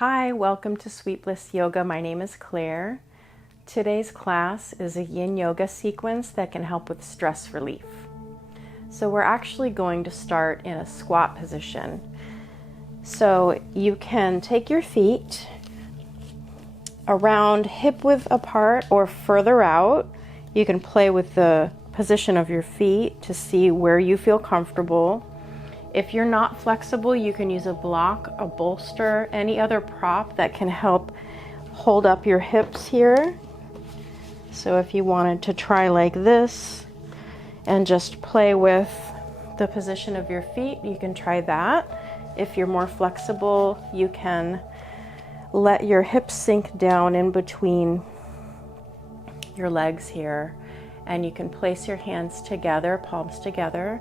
Hi, welcome to Sweet Bliss Yoga. My name is Claire. Today's class is a yin yoga sequence that can help with stress relief. So we're actually going to start in a squat position. So you can take your feet around hip width apart or further out. You can play with the position of your feet to see where you feel comfortable. If you're not flexible, you can use a block, a bolster, any other prop that can help hold up your hips here. So if you wanted to try like this and just play with the position of your feet, you can try that. If you're more flexible, you can let your hips sink down in between your legs here, and you can place your hands together, palms together,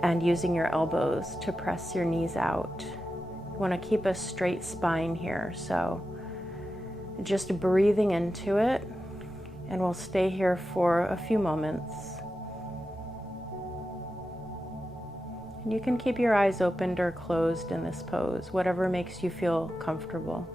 and using your elbows to press your knees out. You want to keep a straight spine here, so just breathing into it, and we'll stay here for a few moments. And you can keep your eyes opened or closed in this pose, whatever makes you feel comfortable.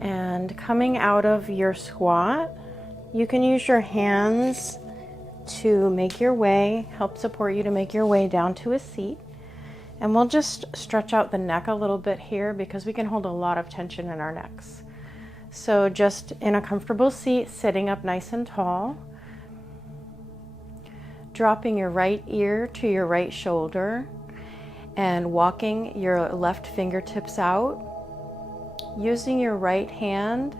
And coming out of your squat, you can use your hands to make your way, help support you to make your way down to a seat. And we'll just stretch out the neck a little bit here because we can hold a lot of tension in our necks. So just in a comfortable seat, sitting up nice and tall, dropping your right ear to your right shoulder and walking your left fingertips out. Using your right hand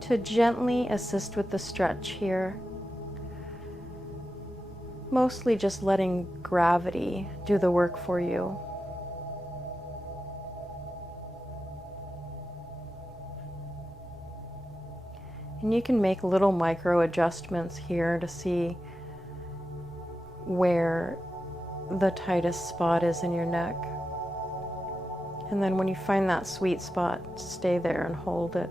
to gently assist with the stretch here. Mostly just letting gravity do the work for you. And you can make little micro adjustments here to see where the tightest spot is in your neck. And then when you find that sweet spot, stay there and hold it.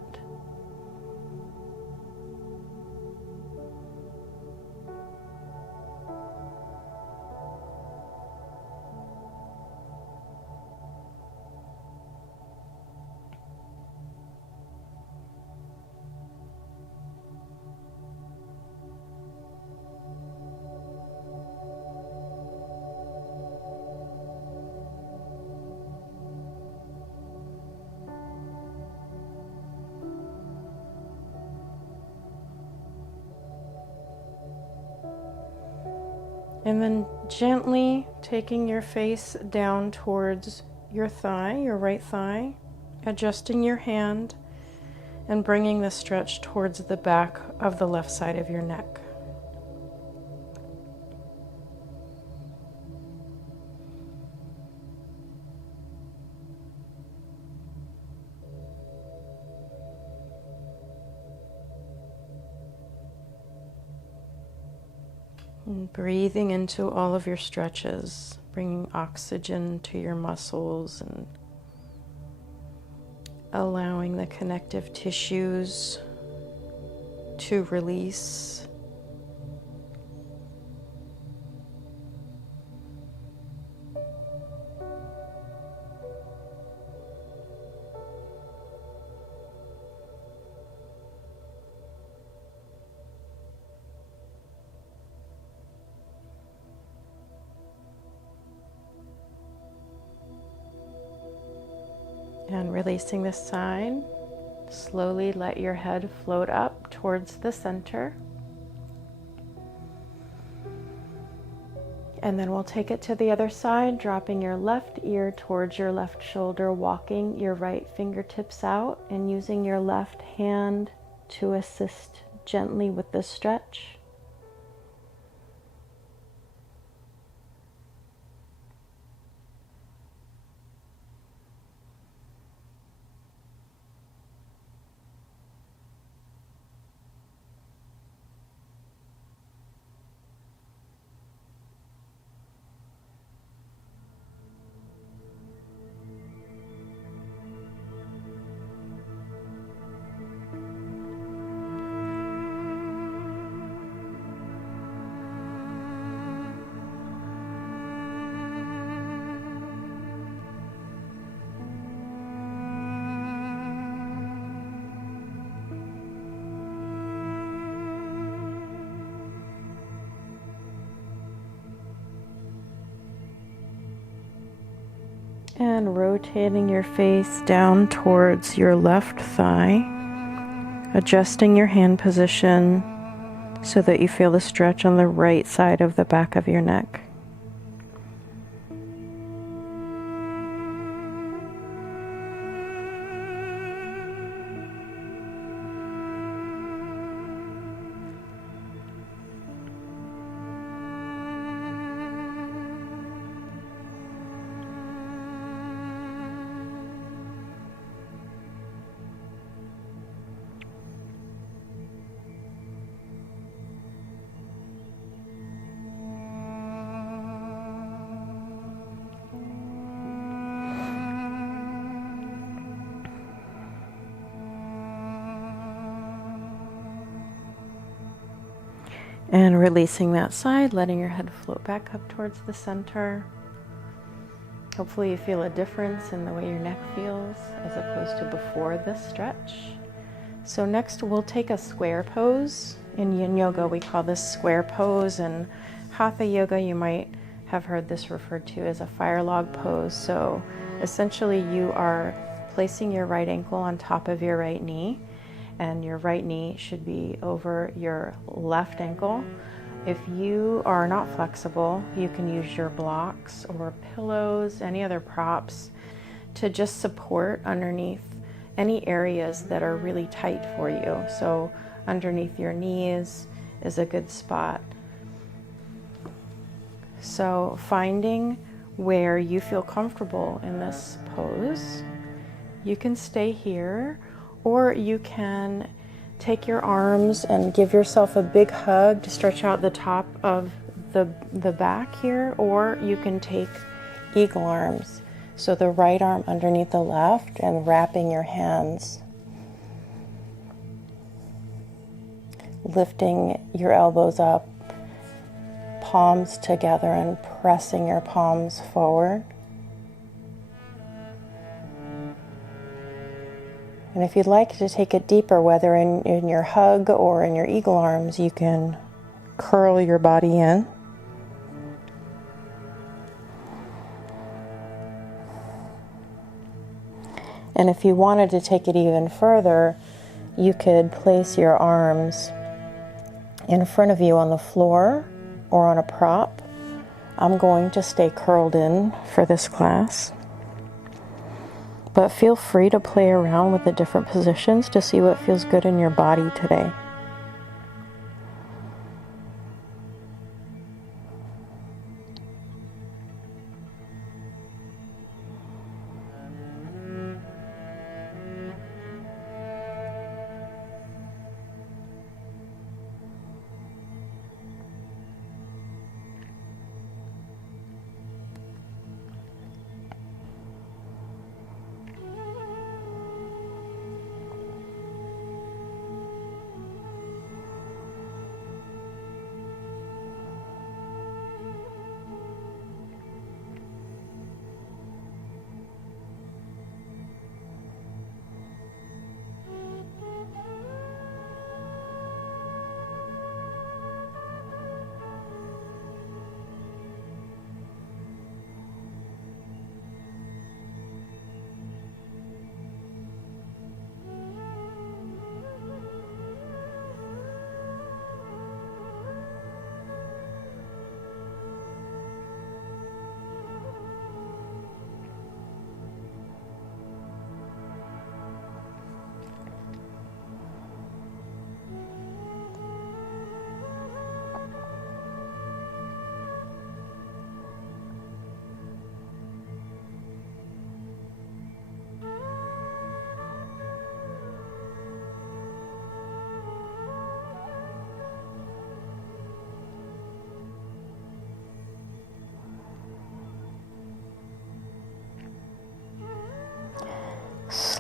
And then gently taking your face down towards your thigh, your right thigh, adjusting your hand and bringing the stretch towards the back of the left side of your neck. And breathing into all of your stretches, bringing oxygen to your muscles and allowing the connective tissues to release. And releasing this side, slowly let your head float up towards the center. And then we'll take it to the other side, dropping your left ear towards your left shoulder, walking your right fingertips out and using your left hand to assist gently with the stretch. And rotating your face down towards your left thigh, adjusting your hand position so that you feel the stretch on the right side of the back of your neck. And releasing that side, letting your head float back up towards the center. Hopefully you feel a difference in the way your neck feels as opposed to before this stretch. So next we'll take a square pose. In Yin Yoga we call this square pose, and Hatha Yoga you might have heard this referred to as a firelog pose. So essentially you are placing your right ankle on top of your right knee, and your right knee should be over your left ankle. If you are not flexible, you can use your blocks or pillows, any other props to just support underneath any areas that are really tight for you. So underneath your knees is a good spot. So finding where you feel comfortable in this pose, you can stay here, or you can take your arms and give yourself a big hug to stretch out the top of the back here, or you can take eagle arms. So the right arm underneath the left and wrapping your hands. Lifting your elbows up, palms together and pressing your palms forward. And if you'd like to take it deeper, whether in your hug or in your eagle arms, you can curl your body in. And if you wanted to take it even further, you could place your arms in front of you on the floor or on a prop. I'm going to stay curled in for this class. But feel free to play around with the different positions to see what feels good in your body today.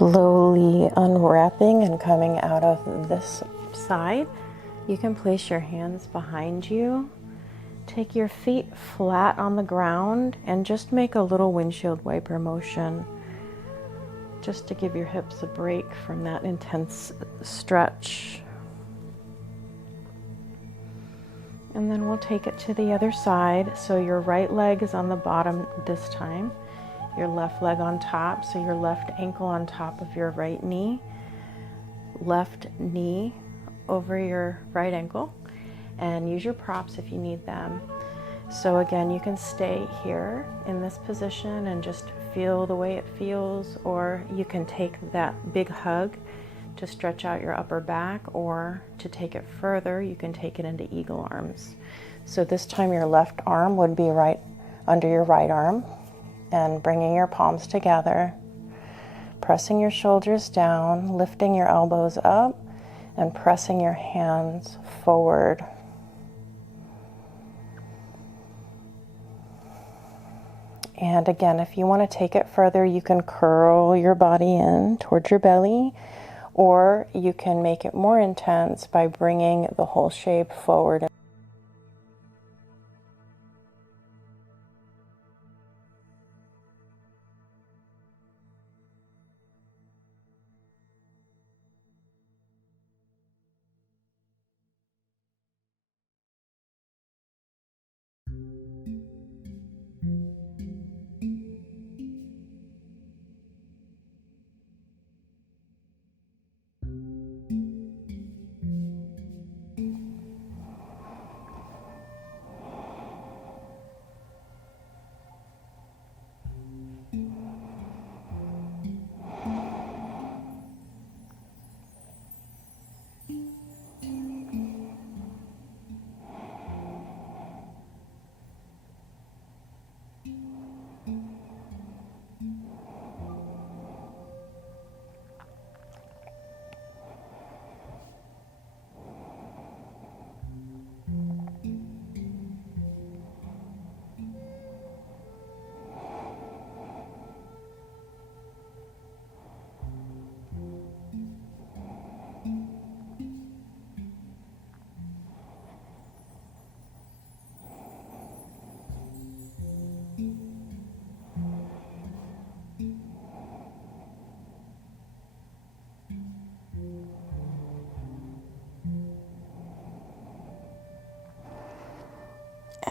Slowly unwrapping and coming out of this side, you can place your hands behind you. Take your feet flat on the ground and just make a little windshield wiper motion, just to give your hips a break from that intense stretch. And then we'll take it to the other side. So your right leg is on the bottom this time, your left leg on top, so your left ankle on top of your right knee, left knee over your right ankle, and use your props if you need them. So again, you can stay here in this position and just feel the way it feels, or you can take that big hug to stretch out your upper back, or to take it further, you can take it into eagle arms. So this time your left arm would be right under your right arm, and bringing your palms together, pressing your shoulders down, lifting your elbows up, and pressing your hands forward. And again, if you want to take it further, you can curl your body in towards your belly, or you can make it more intense by bringing the whole shape forward.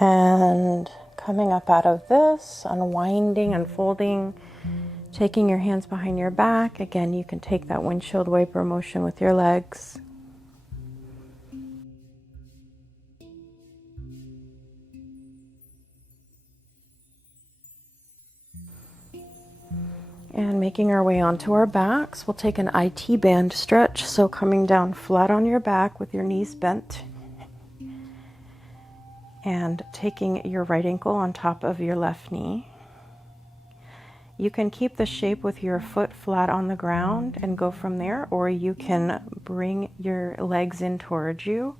And coming up out of this, unwinding, unfolding, taking your hands behind your back. Again, you can take that windshield wiper motion with your legs. And making our way onto our backs, we'll take an IT band stretch. So coming down flat on your back with your knees bent, and taking your right ankle on top of your left knee. You can keep the shape with your foot flat on the ground and go from there, or you can bring your legs in towards you.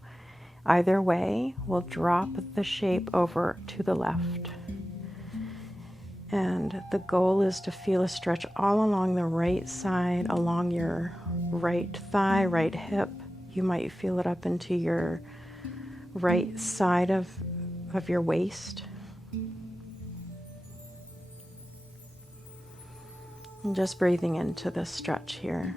Either way, we'll drop the shape over to the left. And the goal is to feel a stretch all along the right side, along your right thigh, right hip. You might feel it up into your right side of your waist. And just breathing into this stretch here.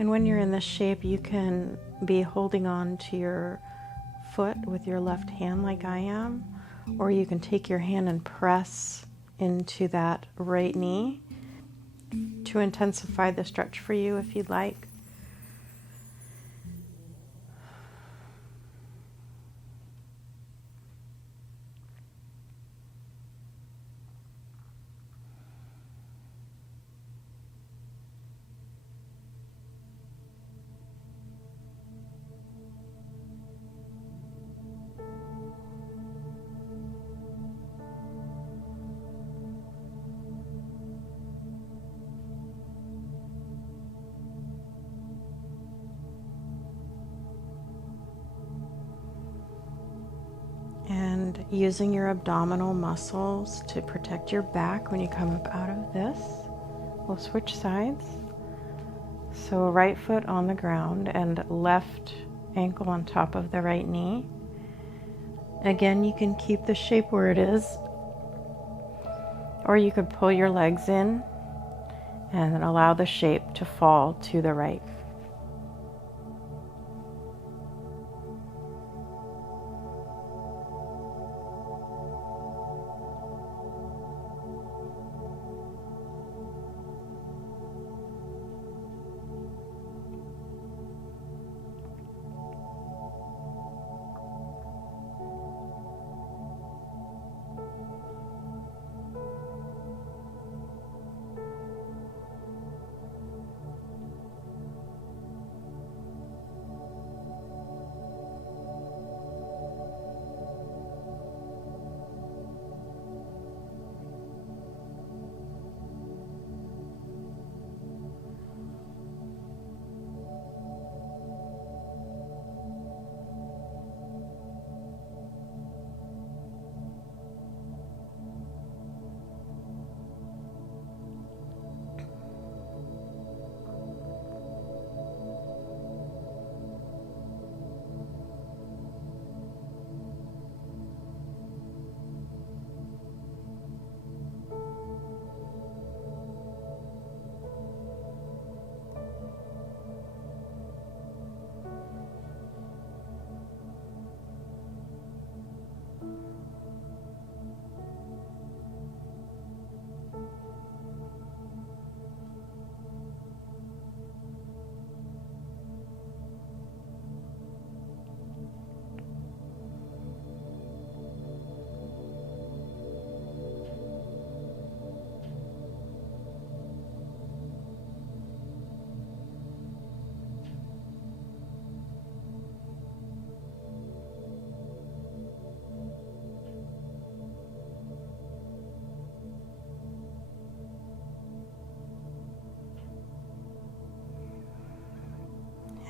And when you're in this shape, you can be holding on to your foot with your left hand like I am, or you can take your hand and press into that right knee to intensify the stretch for you if you'd like. And using your abdominal muscles to protect your back when you come up out of this. We'll switch sides. So right foot on the ground and left ankle on top of the right knee. Again, you can keep the shape where it is, or you could pull your legs in and then allow the shape to fall to the right.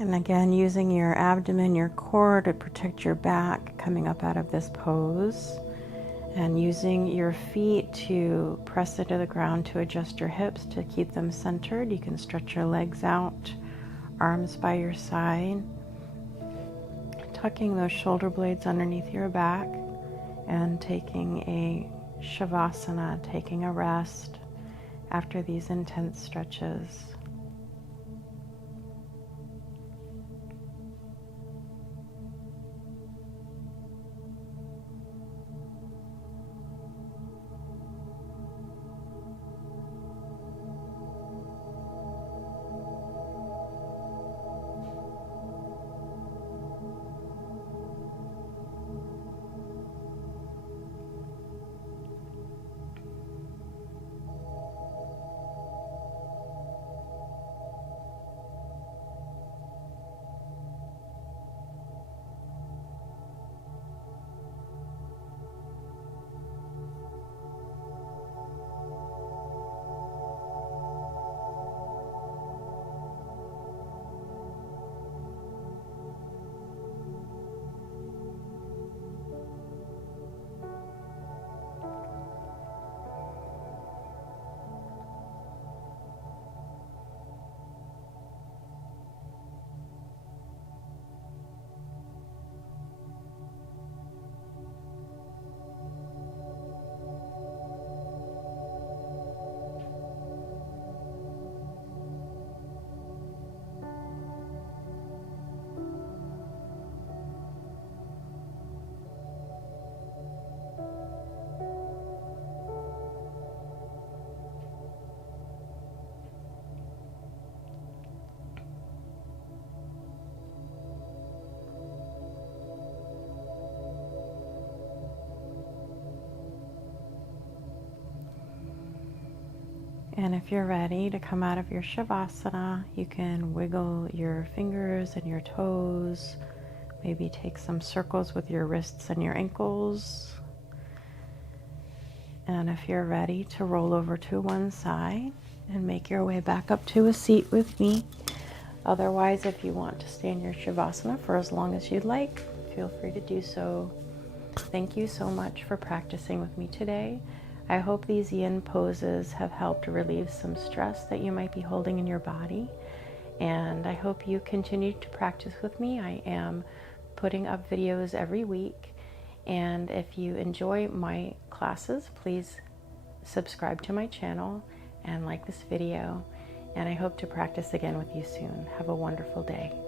And again, using your abdomen, your core to protect your back coming up out of this pose. And using your feet to press into the ground to adjust your hips to keep them centered. You can stretch your legs out, arms by your side, tucking those shoulder blades underneath your back and taking a shavasana, taking a rest after these intense stretches. And if you're ready to come out of your shavasana, you can wiggle your fingers and your toes. Maybe take some circles with your wrists and your ankles. And if you're ready to roll over to one side and make your way back up to a seat with me. Otherwise, if you want to stay in your shavasana for as long as you'd like, feel free to do so. Thank you so much for practicing with me today. I hope these yin poses have helped relieve some stress that you might be holding in your body. And I hope you continue to practice with me. I am putting up videos every week. And if you enjoy my classes, please subscribe to my channel and like this video. And I hope to practice again with you soon. Have a wonderful day.